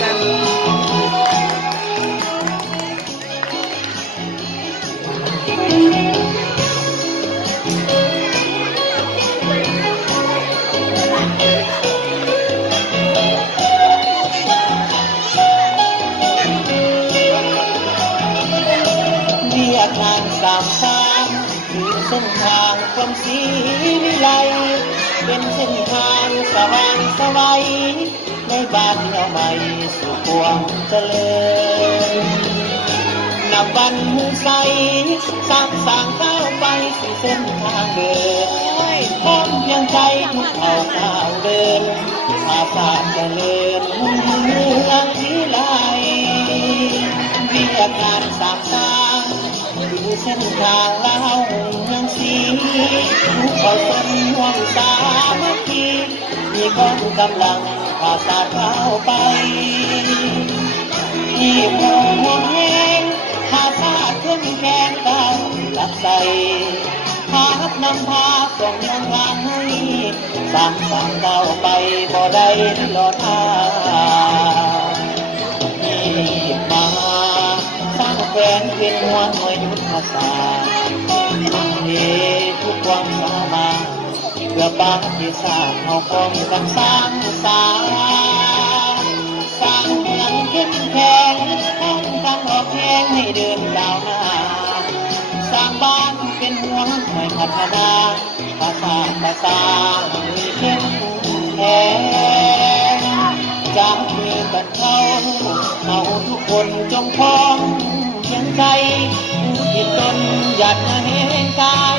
สั่นเรียกงานสามทางคือเส้นทางความศรีวิไลเป็นเส้นทางสว่างสวัยในบ้านเดียวใหม่สู่พวงเจริญนับวันมือใสสร้างก้าวไปสู่เส้นทางเดินพร้อมเพียงใจทุกเอาก้าวเดินอาสาเจริญเมืองวิไลเรียกงานสามทางคือเส้นทางเล่าเมืองศรีทุกคนร่วมสามัคคีมีกองกำลังพาสาเข้าไปที่พงหัวแห้งพาสาขึ้นแขนก้าวหลักใสพาพัดนำพาส่งยังวางให้สร้างก้าวไปบ่ได้หลอดทางมาสร้างแฟนเป็นหัวหน่วยยุทธศาสตร์เหตุทุกความสามารถเพื่อปาฏิสาริย์เอาความกันสร้างสร้างเมืองเข้มแข็งป้องกันออกแข็งให้เดินก้าวหน้าสร้างบ้านเป็นหัวหน่วยพัฒนาภาษามีเข้มแข็งจากมือกันเอาทุกคนจงพร้อมเพียงใจที่ตนหยัดมาเห็นกาย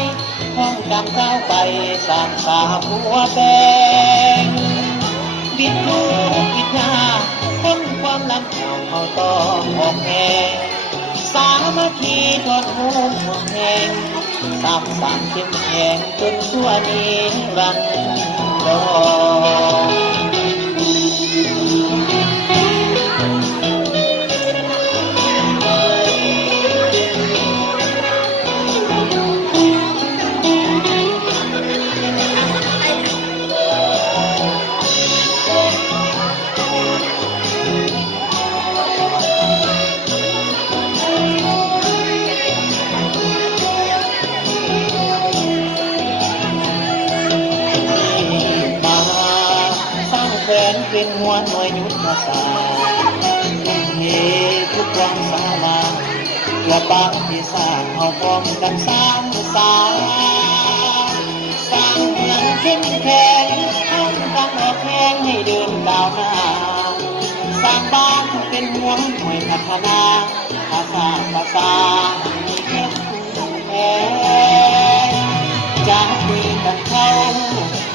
ห้องกำก้าวไปสร้างสาหัวแดงบิดลูกบิดหน้าพ้นความลำเอาต่อออกแหงสามัคคีทอดหัวหมดแหงสร้างเข้มแข็งจนชั่วนิรันดรเป็นหัวหน่วยยุทธศาสตร์เหตุทุกความสามารถเพื่อปาฏิสาริย์เอาพร้อมกันสร้างเมืองเข้มแข็งป้องกันออกแข็งให้เดินก้าวหน้าสร้างบ้านเป็นหัวหน่วยพัฒนาภาษามีเข้มแข็งจากมีกัน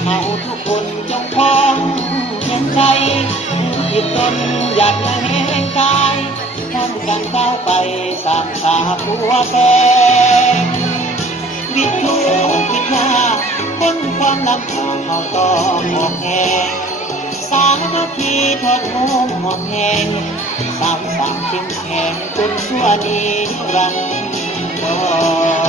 เอาทุกคนจงพร้อมเพียงใจที่ตนอยากมาเห็นกายพร้อมกันก้าวไปสร้างสาหัวแดงบิดลูกบิดหน้าพ้นความลำบากเอาต่อหมอกแหงสามัคคีทอดหัวหมอกแหงสร้างเข้มแข็งจนชั่วนิรันดร